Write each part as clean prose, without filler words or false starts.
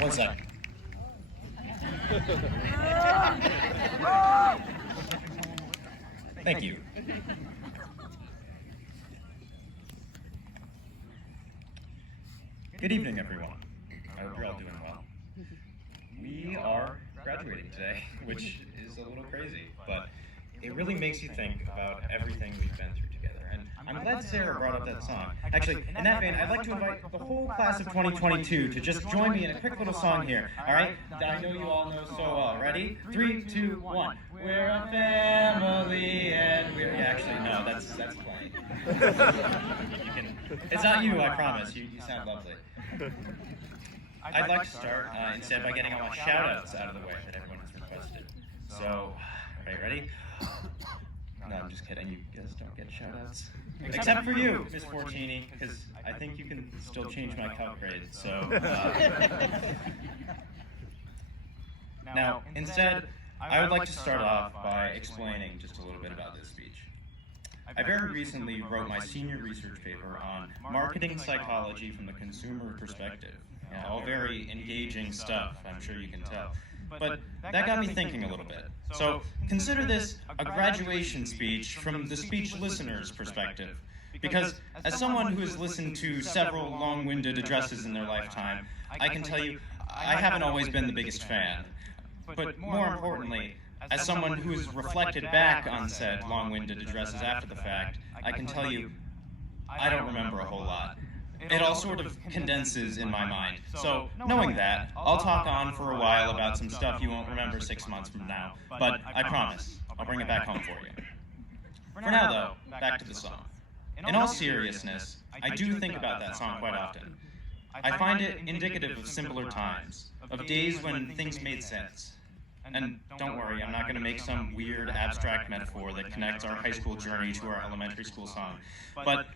1 second. Thank you. Good evening, everyone. I hope you're all doing well. We are graduating today, which is a little crazy, but it really makes you think about everything we've been through together. And I'm glad Sarah brought up that song. Actually, in that vein, I'd like to invite the whole class of 2022 to just join me in a quick little song here, all right? That I know you all know so well. Ready? 3, 2, 1. We're a family and we're... Yeah, actually, no, that's playing. It's not you, I promise. You sound lovely. I'd like to start instead by getting all my shout-outs out of the way that everyone has requested. So, ready? No, I'm just kidding. You guys don't get shout-outs. Except for you, Miss Fortini, because I think you can still change my calc grade, so... Now, instead, I would like to start off by explaining just a little bit about this speech. I very recently wrote my senior research paper on marketing psychology from the consumer perspective. All very engaging stuff, I'm sure you can tell. But that got me thinking a little bit. So consider this a graduation speech from the speech listener's perspective. Because as someone who has listened to several long-winded addresses in their lifetime, I can tell you I haven't always been the biggest fan. But more importantly, as someone who has reflected back on said long-winded addresses after the fact, I can tell you I don't remember a whole lot. It all sort of condenses in my mind. So, knowing that, I'll talk on for a while about some stuff you won't remember 6 months from now, but I promise, I'll bring it back home for you. For now, though, back to the song. In all seriousness, I do think about that song quite often. I find it indicative of simpler times, of days when things made sense. And don't worry, I'm not going to make some weird abstract metaphor that connects our high school journey to our elementary school song, but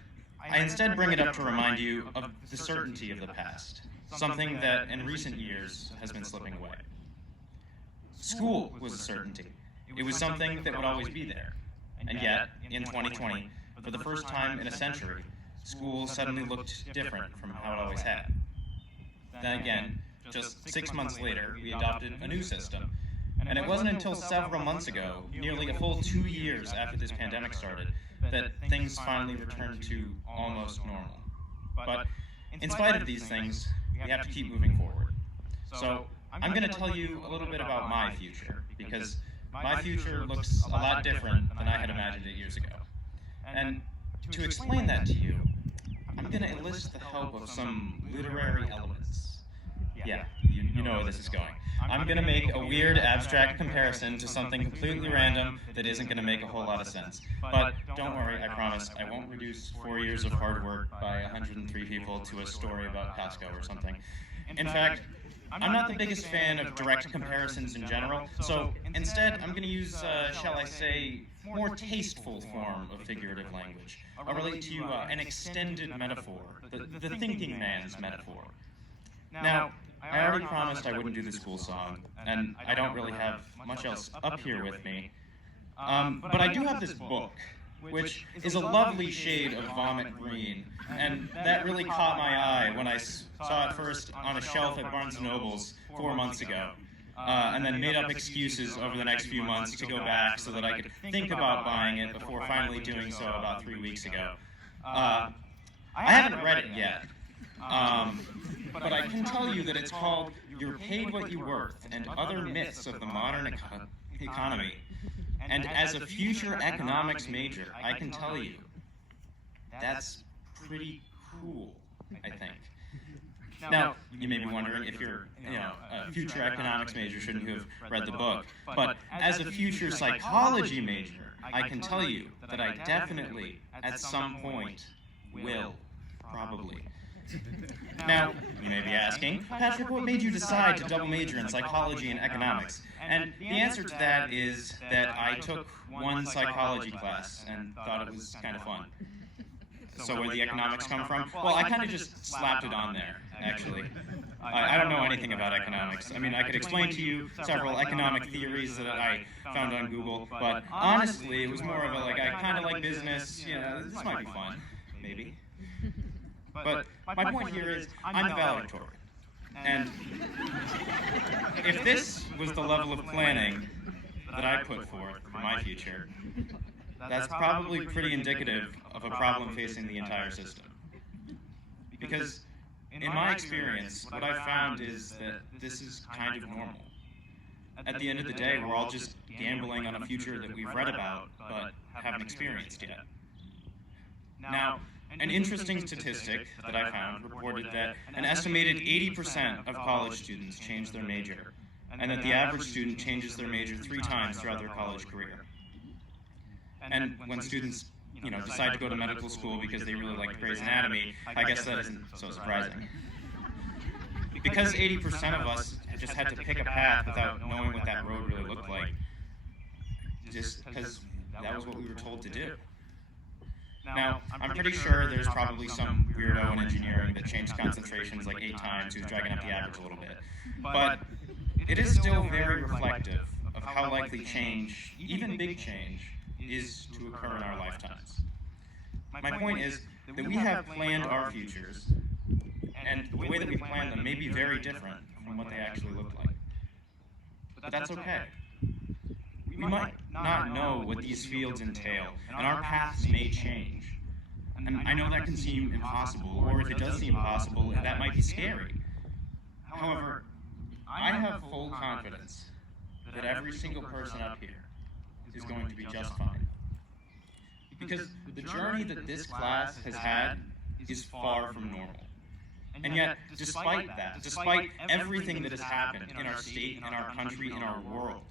I instead bring it up to remind you of the certainty of the past, something that in recent years has been slipping away. School was a certainty. It was something that would always be there. And yet, in 2020, for the first time in a century, school suddenly looked different from how it always had. Then again, just 6 months later, we adopted a new system. And it wasn't until several months ago, nearly a full 2 years after this pandemic started, that things finally returned to almost normal. But in spite of these things, we have to keep moving forward. So I'm going to tell you a little bit about my future, because my future looks a lot different than I had imagined it years ago. And to explain that to you, I'm going to enlist the help of some literary elements. Yeah, you know where this is going. I'm going to make a weird abstract comparison to something completely random that isn't going to make a whole lot of sense. But don't worry, I promise, I won't reduce 4 years of hard work by 103 people to a story about Costco or something. In fact, I'm not the biggest fan of direct comparisons in general, so instead I'm going to use, shall I say, more tasteful form of figurative language. I'll relate to you an extended metaphor, the thinking man's metaphor. Now, I already promised I wouldn't do the school song, and I don't really have much else up here with me. But I do have this book, which is a lovely shade of vomit green, and that really caught my eye when I saw it first on a shelf at Barnes & Noble's 4 months ago, and then made up excuses over the next few months to go back so that I could think about buying it before finally doing so about 3 weeks ago. I haven't read it yet. But I can tell you that it's called You're Paid What You're Worth and Other Myths of the Modern Economy. And as a future economics major, I can tell you that's pretty cool, I think. Now, you may be wondering if you're, a future economics major, shouldn't you have read the book? But as a future psychology major, I can tell you that I definitely, at some point, will, probably. Now, you may be asking, Patrick, what made you decide to double major in psychology and economics? And the answer to that is that I took one psychology class and thought it was kind of fun. So where the economics come from? Well, I kind of just slapped it on there, actually. I don't know anything about economics. I mean, I could explain to you several economic theories that I found on Google, but honestly, it was more of a, I kind of like business, this might be fun, maybe. But my point here is, I'm the valedictorian. And if this was the level of planning that I put forth for my future, that's probably pretty indicative of a problem facing the entire system. Because in my experience, what I've found is that this is kind of normal. At the end of the day, we're all just gambling on a future that we've read about, but haven't experienced yet. Now, an interesting statistic that I found reported that an estimated 80% of college students change their major, and that the average student changes their major 3 times throughout their college career. And when students, decide to go to medical school because they really like Grey's Anatomy, I guess that isn't so surprising. Because 80% of us just had to pick a path without knowing what that road really looked like, just because that was what we were told to do. Now, I'm pretty sure there's probably some weirdo in engineering that changed concentrations like 8 times who's dragging up the average a little bit. But it is still very reflective of how likely change, even big change, is to occur in our lifetimes. My point is that we have planned our futures, and the way that we plan them may be very different from what they actually look like. But that's okay. We might not know what these fields entail, and our paths may change. And I know that can seem impossible, or if it does seem possible, that might be scary. However, I have full confidence that every single person up here is going to be just fine. Because the journey that this class has had is far from normal. And yet, despite that, despite everything that has happened in our state, in our country, in our world,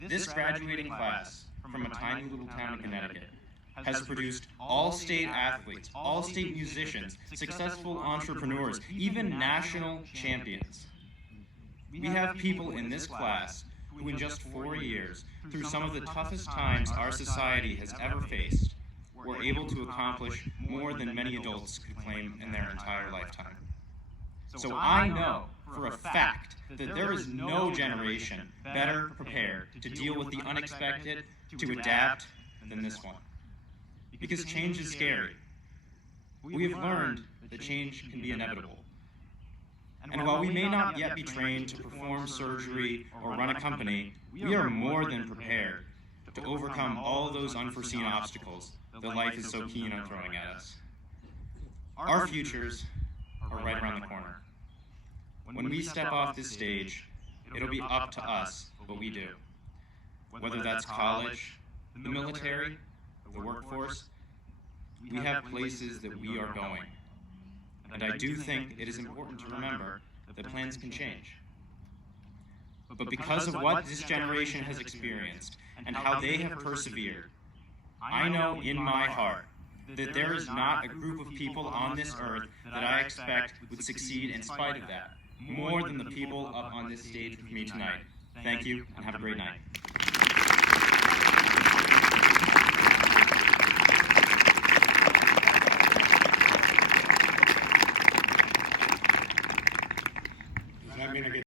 this graduating class from a tiny little town in Connecticut has produced all-state athletes, all-state musicians, successful entrepreneurs, even national champions. We have people in this class who in just 4 years, through some of the toughest times our society has ever faced, were able to accomplish more than many adults could claim in their entire lifetime. So I know for a fact that there is no generation better prepared to deal with the unexpected, to adapt, than this one. Because change is scary. We have learned that change can be inevitable. And while we may not yet be trained to perform surgery or run a company, we are more than prepared to overcome all those unforeseen obstacles that life is so keen on throwing at us. Our futures are right around the corner. When we step off this stage, it'll be up to us what we do. Whether that's college, the military, the workforce, we have places that we are going. And I do think it is important to remember that plans can change. But because of what this generation has experienced and how they have persevered, I know in my heart that there is not a group of people on this earth that I expect would succeed in spite of that, more than the people up on this stage with me tonight. Thank you, and have a great night.